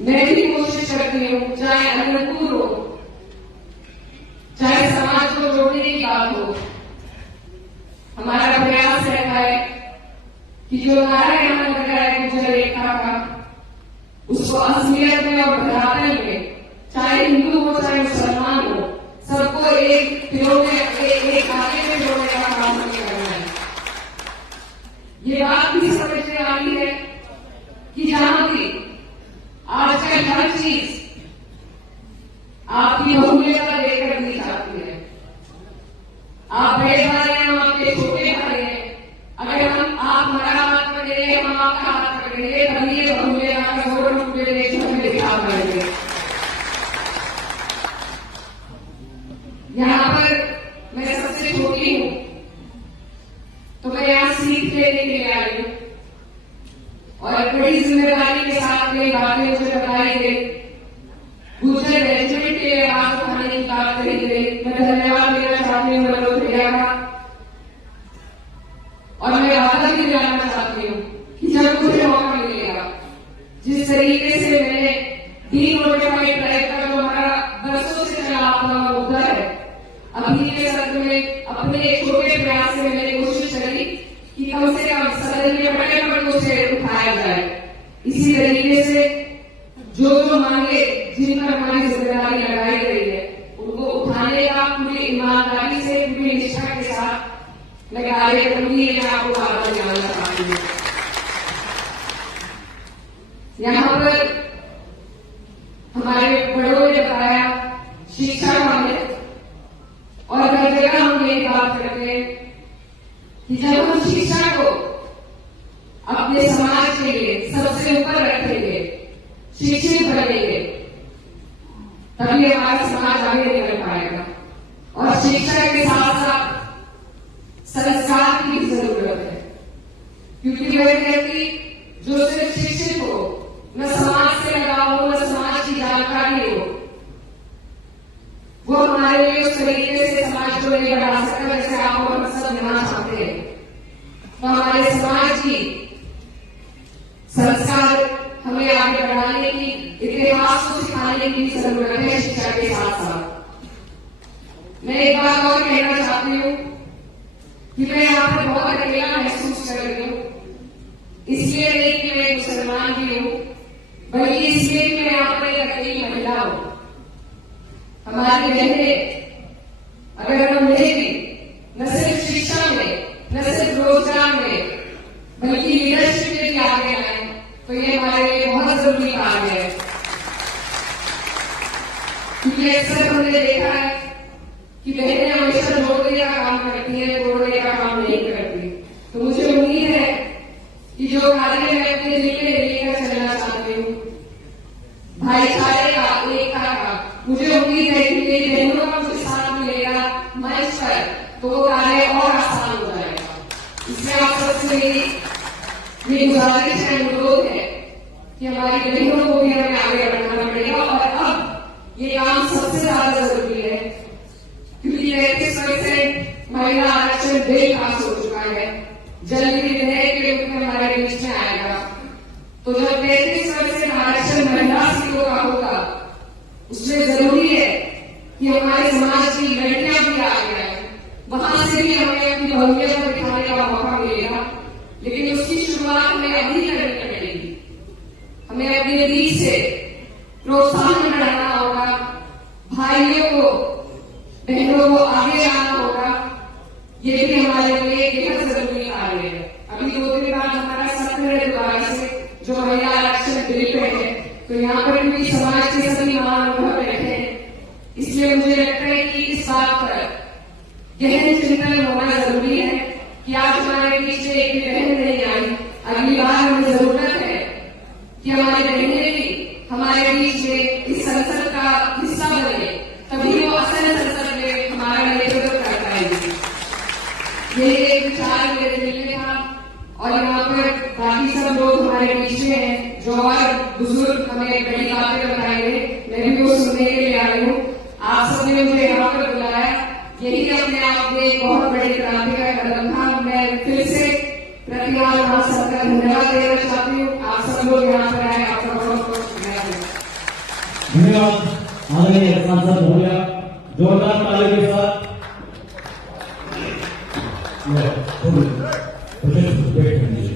मैं भी कोशिश करती हूँ, चाहे अनुकूल हो, चाहे समाज को जोड़ने की बात हो, हमारा प्रयास रहता है कि जो हमारा यहाँ लग रहा है गुजर रेखा का, उसको असलियत में और धरातल में, चाहे हिंदू हो चाहे मुसलमान हो, सबको एक फिरों में एक आगे में जोड़ने का काम हमें करना है। ये बात भी समझ में आई है कि जहां भी आजकल हर चीज आपकी बहुल्यता लेकर दी जाती है, आप बड़े भाई हैं, हम आपके छोटे भाई हैं, अगर आप हमारा हाथ पकड़े, हम आपका हाथ पकड़ेंगे, तभी ये बहुल्यता का जोड़ टूटे देश में दिखा पाएंगे। यहाँ पर मैं सबसे छोटी हूँ, तो मैं यहाँ सीख लेने के लिए आई हूँ और बड़ी जिम्मेदारी के साथ मेरी बातें मुझे बताई गई। गुजर रेजिमेंट के आवाज उठाने की बात कही गई। मैं धन्यवाद देना चाहती हूँ मनोज भैया का, और मैं वादा भी दिलाना चाहती हूँ कि जब मुझे मौका मिलेगा, जिस तरीके से मैंने डीनोटिफाइड ट्राइब का जो हमारा बरसों से चला हुआ मुद्दा है, अभी के सत्र में अपने एक छोटे प्रयास से मैंने कोशिश करी कि कम से कम सदन के बड़े पड़ों से उठाया जाए। इसी तरीके से जो मांगे, जिन पर हमारी जिम्मेदारी लगाई गई है, उनको उठाने का पूरी ईमानदारी से, पूरी निष्ठा के साथ मैं कार्य करूंगी। मैं आपको वादा दिलाना चाहती हूँ। यहाँ पर हमारे बड़ों ने बताया शिक्षा मांगे, और हर जगह हम ये बात करते हैं कि जब हम शिक्षा को अपने समाज के लिए सबसे ऊपर रखेंगे, शिक्षित बनेंगे, तभी हमारा समाज आगे निकल पाएगा। और शिक्षा के साथ साथ संस्कार की भी जरूरत है, क्योंकि मैं कहती जो सिर्फ शिक्षित हो, न समाज से लगाव हो, न समाज की जानकारी हो, वो हमारे लिए उस तरीके से समाज को नहीं बढ़ा सकता जैसे आप और सब लेना चाहते हैं। तो हमारे समाज की संस्कार हमें आगे बढ़ाने की, इतिहास को सिखाने की जरूरत है शिक्षा के साथ साथ। मैं एक बात और कहना चाहती हूँ कि मैं यहाँ पर बहुत अकेला महसूस कर रही हूँ, इसलिए नहीं कि मैं मुसलमान भी हूँ, बल्कि इसलिए कि मैं यहाँ पर एक अकेली महिला हूँ। हमारी बहनें अगर हम मिलेगी, न सिर्फ शिक्षा में, न सिर्फ रोजगार में, बल्कि लीडरशिप में भी आगे आए, तो ये हमारे लिए बहुत जरूरी कार्य है। क्योंकि अक्सर हमने देखा है कि बहनें हमेशा जोड़ने का काम करती हैं, तोड़ने का काम नहीं करती। तो मुझे उम्मीद है कि जो कार्य मैं अपने दिल में लेकर चलना चाहती हूँ, भाईचारे का, एकता का, मुझे उम्मीद है कि मेरी बहनों का मुझे साथ मिलेगा मंच पर, तो वो कार्य और आसान हो जाएगा। इसलिए आप सबसे मेरी गुजारिश है, अनुरोध है कि हमारी बहनों को भी हमें आगे बढ़ाना पड़ेगा। और अब ये काम सबसे ज्यादा जरूरी है, क्योंकि 33% महिला आरक्षण बिल पास हो चुका है, जल्दी विधेयक के रूप में हमारे बीच में आएगा। तो जब 33% आरक्षण महिला सीटों का होगा, उसमें जरूरी है कि हमारे समाज की लड़कियां भी आगे आए, वहां से भी हमें अपनी बहुल्यता को दिखाने का मौका मिलेगा। लेकिन उसकी शुरुआत हमें अभी करनी पड़ेगी। हमें अपने बीच से प्रोत्साहन बढ़ाना होगा, भाइयों को, बहनों को आगे आना होगा। ये भी हमारे लिए बेहद जरूरी कार्य है। अभी 2 दिन बाद हमारा सत्र है दोबारा से, जो महिला आरक्षण बिल पे है, तो यहाँ पर भी समाज के सभी महानुभाव बैठे हैं। इसलिए मुझे लगता है कि इस बात पर गहन चिंतन होना जरूरी है कि आज हमारे बीच में एक भी बहन नहीं आई, अगली बार हमें जरूरत है कि हमारी बहनें भी हमारे बीच में इस संसद का हिस्सा बने, तभी वो असल संसद में हमारा नेतृत्व कर पाएगी। ये एक विचार मेरे दिल में था, और यहाँ पर बाकी सब लोग हमारे बीच में हैं, जो और बुजुर्ग हमें बड़ी बातें बताएंगे, मैं भी वो सुनने के लिए आई हूँ। आप सबने मुझे यहाँ पर बुलाया, यही अपने आप में एक बहुत बड़ी क्रांति का कदम था। मैं फिर से प्रतिभा सबका धन्यवाद देना चाहती हूँ। आप सब लोग यहाँ पर आए, आपका बहुत बहुत धन्यवाद। धन्यवाद आदरणीय सांसद महोदया, जोरदार ताली के साथ प्रोजेक्ट